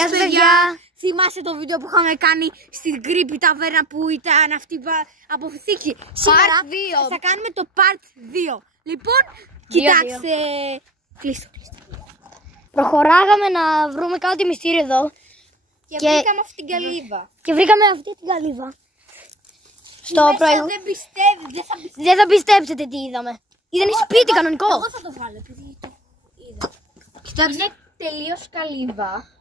σας παιδιά! Θυμάστε το βίντεο που είχαμε κάνει στην creepy ταβέρνα που ήταν αυτή αποθήκη. Σήμερα θα κάνουμε το part 2. Λοιπόν, κοιτάξτε. Κλείστε. Προχωράγαμε να βρούμε κάτι μυστήριο εδώ. Και βρήκαμε αυτή την καλύβα. Και βρήκαμε αυτή την καλύβα. Στο προηγούμενο. Δεν θα πιστέψετε τι είδαμε. Ήταν σπίτι κανονικό. Εγώ θα το βάλω επειδή το είδα. Κοιτάξτε. Είναι τελείως καλύβα.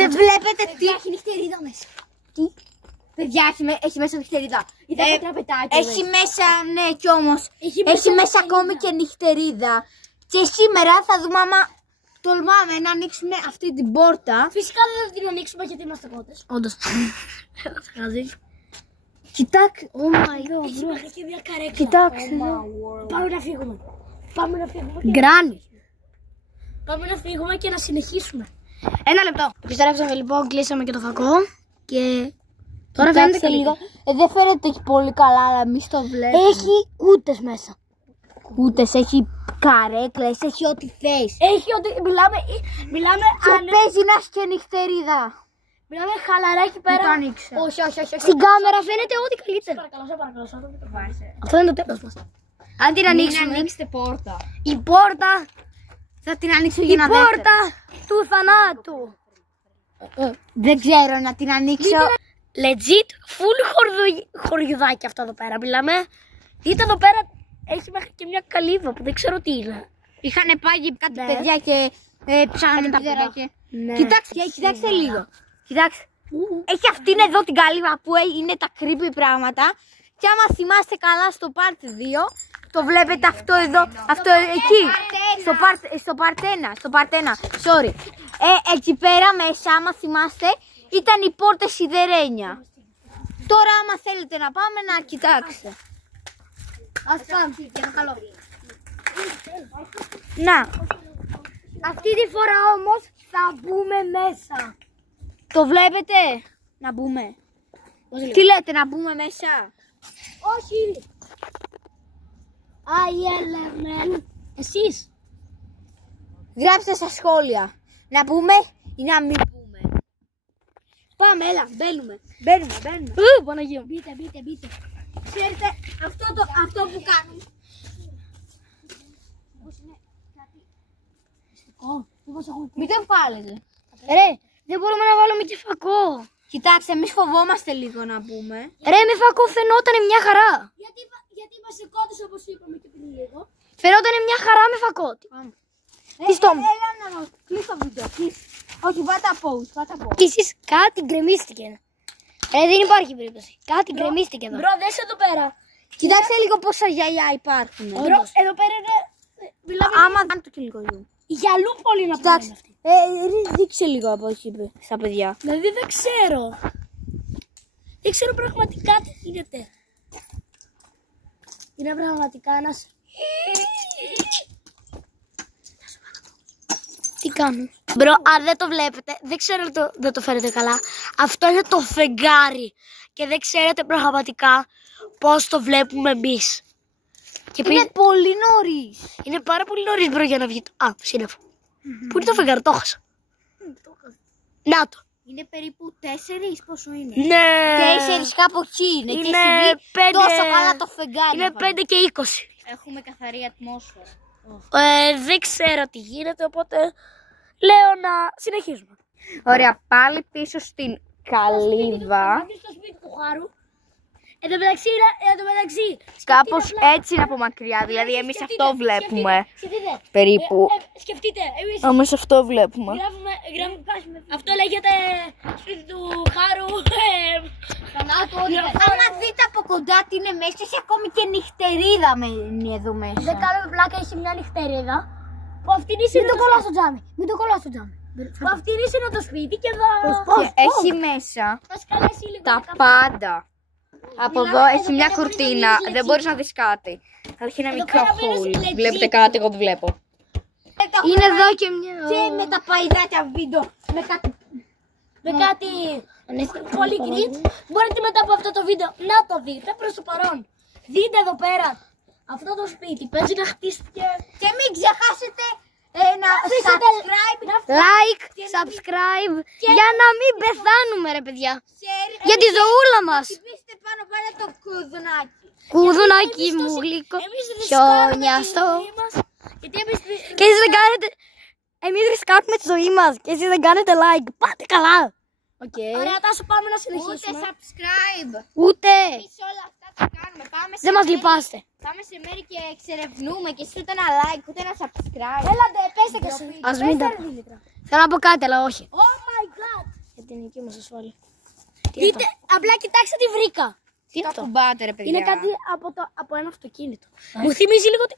Δεν βλέπετε τι έχει νυχτερίδα μέσα. Τι? Παιδιά, έχει μέσα νυχτερίδα. Είδατε τραπετάκι. Έχει μέσα, ναι, κι όμως. Έχει μέσα ακόμη και νυχτερίδα. Και σήμερα θα δούμε άμα τολμάμε να ανοίξουμε αυτή την πόρτα. Φυσικά δεν θα την ανοίξουμε γιατί είμαστε κότες. Όντως. Κοιτάξτε. Oh my god. Έχει μέχρι και μια καρέκλα. Κοιτάξτε. Πάμε να φύγουμε. Γκράνι. Πάμε να φύγουμε και να συνεχίσουμε. Ένα λεπτό. Επιστρέψαμε λοιπόν, κλείσαμε και το φακό. Και τώρα φαίνεται και λίγο. Δεν φαίνεται πολύ καλά, αλλά εμείς το βλέπουμε. Έχει κούτες μέσα. Κούτες, έχει καρέκλες, έχει ό,τι θες. Έχει ό,τι. Μιλάμε και παίζει να έχει και νυχτερίδα. Μιλάμε χαλαρά εκεί πέρα. Το ανοίξα. Όχι. Στην κάμερα φαίνεται ό,τι καλύτερο. Παρακαλώ. Αυτό είναι το τέλος μας. Αν την ανοίξουμε. Μην ανοίξετε πόρτα. Η πόρτα. Θα την ανοίξω για να δείτε. Η πόρτα του θανάτου. Δεν ξέρω να την ανοίξω. Legit full χωριουδάκι αυτό εδώ πέρα. Μιλάμε. Δείτε εδώ πέρα. Έχει μέχρι και μια καλύβα που δεν ξέρω τι είναι. Είχαν πάει κάτι παιδιά και ψάχνανε τα παιδάκια. Ναι. Κοιτάξτε λίγο. Κοιτάξτε. Έχει αυτήν εδώ την καλύβα που είναι τα creepy πράγματα. Και άμα θυμάστε καλά στο part 2, το βλέπετε αυτό εδώ, αυτό εκεί. Στο part 1, sorry. Εκεί πέρα μέσα, άμα θυμάστε, ήταν οι πόρτες σιδερένια. Τώρα άμα θέλετε να πάμε να κοιτάξετε. Ας πάμε, για να καλό. Να. Αυτή τη φορά όμως θα μπούμε μέσα. Το βλέπετε? Να μπούμε. Τι λέτε, να μπούμε μέσα? Όχι. Έλεμε. Εσείς. Γράψτε στα σχόλια. Να μπούμε ή να μην μπούμε. Πάμε, έλα, μπαίνουμε. Μπαίνουμε. Παναγία. Μπείτε. Ξέρετε, αυτό που κάνουμε. Μην το βγάλετε. Ρε, δεν μπορούμε να βάλουμε και φακό. Κοιτάξτε, εμείς φοβόμαστε λίγο να μπούμε. Ρε, με φακό φαινότανε μια χαρά. Γιατί είμαστε κόντες όπως είπαμε και πριν λίγο. Φαινότανε μια χαρά με φακό. Έλα να κλείσει το βίντεο. Όχι, πάτα pause. Και εσείς κάτι γκρεμίστηκε. Δεν υπάρχει περίπτωση. Κάτι γκρεμίστηκε εδώ. Μπρο, δες εδώ πέρα. Κοιτάξτε λίγο πόσα γυαλιά υπάρχουν. Μπρο, εδώ πέρα είναι. Άμα κάνει το και λίγο zoom. Γυαλού πολύ να πούμε αυτή. Δείξε λίγο από εκεί στα παιδιά. Δηλαδή δεν ξέρω. Δεν ξέρω πραγματικά τι γίνεται. Είναι πραγματικά ένας. Τι κάνω. Μπρο, αν δεν το βλέπετε, δεν ξέρω δεν το φέρετε καλά. Αυτό είναι το φεγγάρι. Και δεν ξέρετε πραγματικά πώς το βλέπουμε εμείς. Είναι πολύ νωρίς. Είναι πάρα πολύ νωρίς, μπρο, για να βγει. Σύννεφο. Πού είναι το φεγγάρι, το έχασα. Να το. Είναι περίπου 4, πόσο είναι? Ναι. 4 κάπου εκεί είναι. Είναι και έχει 5. Τόσο καλά το φεγγάρι. Είναι 5 και 20. Έχουμε καθαρή ατμόσφαιρα. Δεν ξέρω τι γίνεται, οπότε λέω να συνεχίζουμε. Ωραία, πάλι πίσω στην καλύβα. Στο σπίτι του Χάρου. Εν τω μεταξύ. Κάπως έτσι είναι από μακριά, δηλαδή εμείς αυτό βλέπουμε. Περίπου. Σκεφτείτε, εμείς Εμείς αυτό βλέπουμε. γράφουμε. Αυτό λέγεται σπίτι του Χάρου. Άμα δείτε από κοντά τι είναι μέσα, έχει ακόμη και νυχτερίδα εδώ μέσα. Δεν κάνουμε πλάκα, έχει μια νυχτερίδα. Που αυτήν είναι το κολλά στο τζάμι. Μην το κολλά στο τζάμι. Που αυτήν είναι το σπίτι και εδώ. Έχει μέσα τα πάντα. Από εδώ έχει μια κουρτίνα, δεν μπορείς να δεις κάτι. Αλλά έχει ένα μικρό hole. Βλέπετε κάτι, εγώ το βλέπω. Είναι εδώ και μια. Και με τα παϊδάκια βίντεο. Με κάτι πολύ γκριτ. Μπορείτε μετά από αυτό το βίντεο να το δείτε. Προς το παρόν, δείτε εδώ πέρα αυτό το σπίτι. Παίζει να χτίστηκε. Και μην ξεχάσετε Like, subscribe, για να μην πεθάνουμε ρε παιδιά. Για τη ζωούλα μας. Χτυπήστε πάνω το κουδουνάκι. Κουδουνάκι μου γλυκό, χιόνιαστό. Και εσείς δεν κάνετε... Εμείς ρισκάρουμε τη ζωή μας και εσείς δεν κάνετε like. Πάτε καλά. Ωραία, Τάσο, πάμε να συνεχίσουμε. Ούτε subscribe. Ούτε. Εμείς όλα αυτά τα κάνουμε. Δεν μας λυπάστε. Πάμε σε μέρη και εξερευνούμε και εσύ ούτε ένα like, ούτε ένα subscribe. Έλατε, πέστε και εσύ. Ας μην τα... Θέλω να πω κάτι, αλλά όχι. Oh my god. Για την δική μας ασφάλεια. Δείτε, απλά κοιτάξτε τι βρήκα. Τι είναι Το αυτό? κουμπάτε ρε παιδιά. Είναι κάτι από ένα αυτοκίνητο. Μου θυμίζει λίγο τι.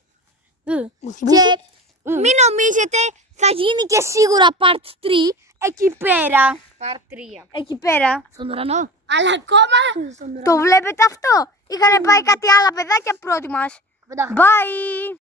Και μην νομίζετε θα γίνει και σίγουρα part 3 εκεί πέρα. Part 3. Εκεί πέρα. Στον ουρανό. Αλλά ακόμα το βλέπετε αυτό. Είχαν πάει κάτι άλλα παιδάκια πρώτοι μας. Bye.